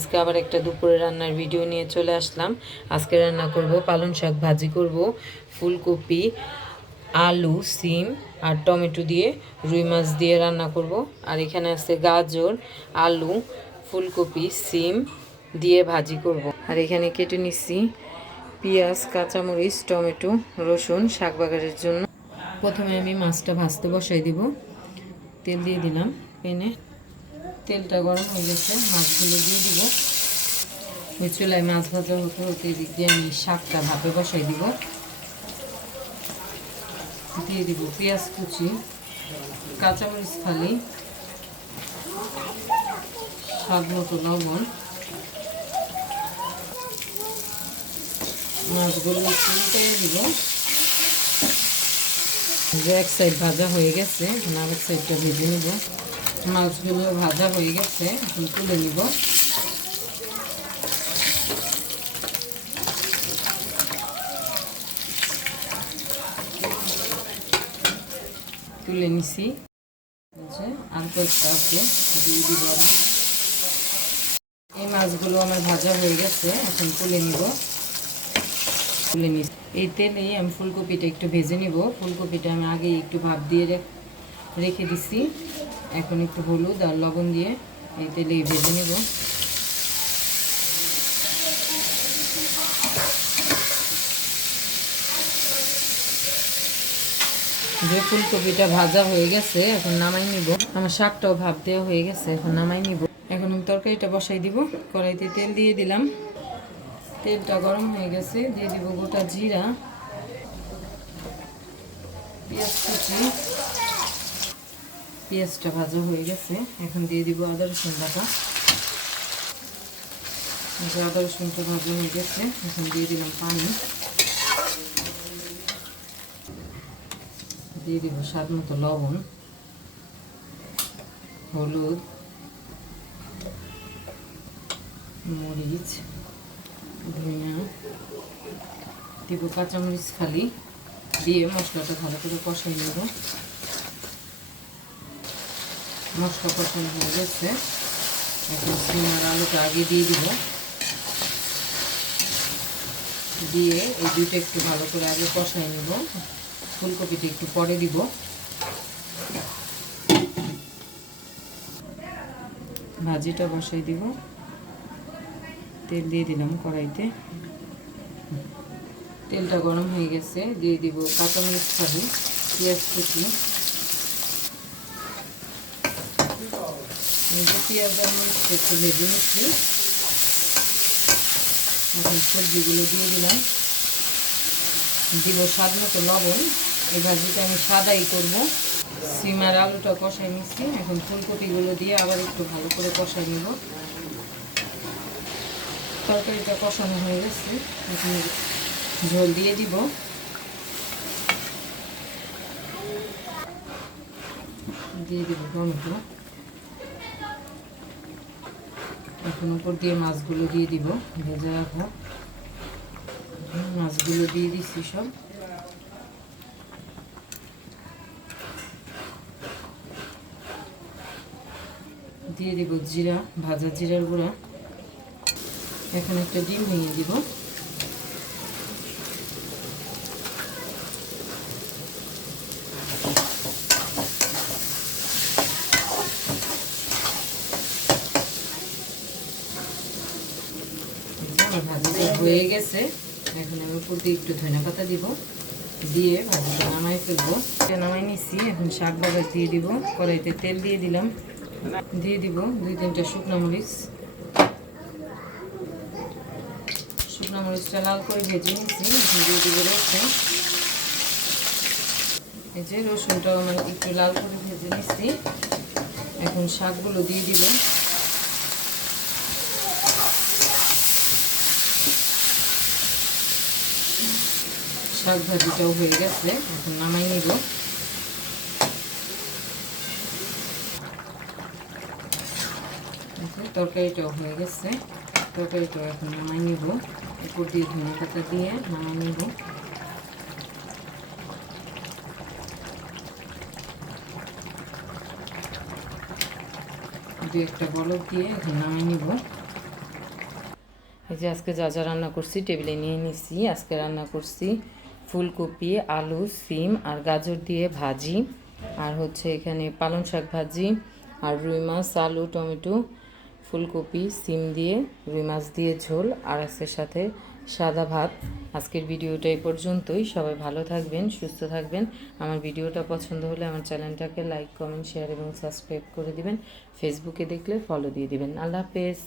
আজকে আবার একটা দুপুরে রান্নার ভিডিও নিয়ে চলে আসলাম। আজকে রান্না করব পালং শাক ভাজি করব, ফুলকপি, আলু, সিম আর টমেটো দিয়ে রুই মাছ দিয়ে রান্না করব। আর এখানে আছে গাজর, আলু, ফুলকপি, সিম দিয়ে ভাজি করব। আর এখানে কেটে নিচ্ছি পেঁয়াজ, কাঁচামরিচ, টমেটো, রসুন শাক বাগারের জন্য। প্রথমে আমি মাছটা ভাজতে বসাই দিব। তেল দিয়ে দিলাম প্যানে। তেলটা গরম হয়ে গেছে, মাছগুলো দিয়ে দিব। ওই চুলায় মাছ ভাজা হতে হতে এদিক দিয়ে আমি শাকটা ভাপে বসাই দিব। দিয়ে দিব পেঁয়াজ কুচি, কাঁচামরিচ ফালি, স্বাদ মতো লবণ। মাছগুলো উল্টে দিব। যে এক সাইড ভাজা হয়ে গেছে, এখন আরেক সাইডটা ভেজে নিব। মাছগুলো ভাজা হয়ে গেছে, এখন তুলে নিব। তুলে নিছি। আর কয়েকটা আছে, দিয়ে দিব। এই মাছগুলো আমার ভাজা হয়ে গেছে, এখন তুলে নিব। তুলে নিচ্ছি। এই তেলেই আমি ফুলকপিটা একটু ভেজে নিব। ফুলকপিটা আমি আগে একটু ভাপ দিয়ে রেখে দিছি। এখন একটু হলুদ আর লবণ দিয়ে এই তেলেই ভেজে নেব। যে ফুলকপিটা ভাজা হয়ে গেছে, এখন নামাই নিব। আমার শাকটাও ভাপ দেওয়া হয়ে গেছে, এখন নামাই নিব। এখন আমি তরকারিটা বসাই দিব। কড়াইতে তেল দিয়ে দিলাম। তেলটা গরম হয়ে গেছে, দিয়ে দিব গোটা জিরা, পেঁয়াজ কুচি। পেঁয়াজটা ভাজা হয়ে গেছে, এখন দিয়ে দিব আদা রসুন বাটা। আদা রসুনটা ভাজা হয়ে গেছে, এখন দিয়ে দিলাম পানি। দিয়ে দিব স্বাদ মতো লবণ, হলুদ, মরিচ, ধনিয়া, দিব কাঁচামরিচ ফালি। দিয়ে মশলাটা ভালো করে কষাই নেব। মশলা কষানো হয়ে গেছে, এখন সিম আর আলুটা আগে দিয়ে দিব। দিয়ে এই দুইটা একটু ভালো করে আগে কষাই নেব। ফুলকপিটা একটু পরে দিব। ভাজিটা বসাই দিব। তেল দিয়ে দিলাম কড়াইতে। তেলটা গরম হয়ে গেছে, দিয়ে দিব কাঁচামরিচ ফালি, পেঁয়াজ কুচি। পেঁয়াজ আর মরিচটা একটু ভেজে নিচ্ছি। এখন সবজিগুলো দিয়ে দিলাম। দিব স্বাদ মতো লবণ। এই ভাজিটা আমি সাদাই করব। সিম আর আলুটা কষাই নিচ্ছি। এখন ফুলকপিগুলো দিয়ে আবার একটু ভালো করে কষাই নেব। তরকারিটা কষানো হয়ে গেছে, এখন ঝোল দিয়ে দিব। দিয়ে দিব টমেটো। এখন উপর দিয়ে মাছগুলো দিয়ে দিব, ভেজে রাখবো। মাছগুলো দিয়ে দিচ্ছি সব। দিয়ে দিব জিরা, ভাজা জিরার গুঁড়া। এখন একটা ডিম ভেঙে দিব। আমার ভাজিটা হয়ে গেছে, এখন আমি উপর দিয়ে একটু ধনিয়া পাতা দিব। দিয়ে ভাজিটা নামাই ফেলবো। নামাই নিচ্ছি, এখন শাক বাজার দিয়ে দিব। কড়াইতে তেল দিয়ে দিলাম। দিয়ে দিব 2-3টা শুকনো মরিচ। শুকনো মরিচটা লাল করে ভেজে নিচ্ছি। দিয়ে দিব রসুন। এই যে রসুনটাও আমি একটু লাল করে ভেজে নিচ্ছি। এখন শাকগুলো দিয়ে দিব। শাক ভাজিটাও হয়ে গেছে, এখন নামাই নিব। তরকারিটাও হয়ে গেছে, তরকারিটাও এখন নামাই নিব। উপর দিয়ে ধনিয়া পাতা দিয়ে নামাই নিব। দু একটা বলক দিয়ে এখন নামাই নিব। এই যে আজকে যা যা রান্না করছি টেবিলে নিয়ে নিছি। আজকে রান্না করছি ফুলকপি, আলু, সিম আর গাজর দিয়ে ভাজি, আর হচ্ছে এখানে পালং শাক ভাজি, আর রুই মাছ, আলু, টমেটো, ফুলকপি, সিম দিয়ে রুই মাছ দিয়ে ঝোল, আর আজকের সাথে সাদা ভাত। আজকের ভিডিওটা এই পর্যন্তই। সবাই ভালো থাকবেন, সুস্থ থাকবেন। আমার ভিডিওটা পছন্দ হলে আমার চ্যানেলটাকে লাইক, কমেন্ট, শেয়ার এবং সাবস্ক্রাইব করে দিবেন। ফেসবুকে দেখলে ফলো দিয়ে দিবেন। আল্লাহ হাফেজ।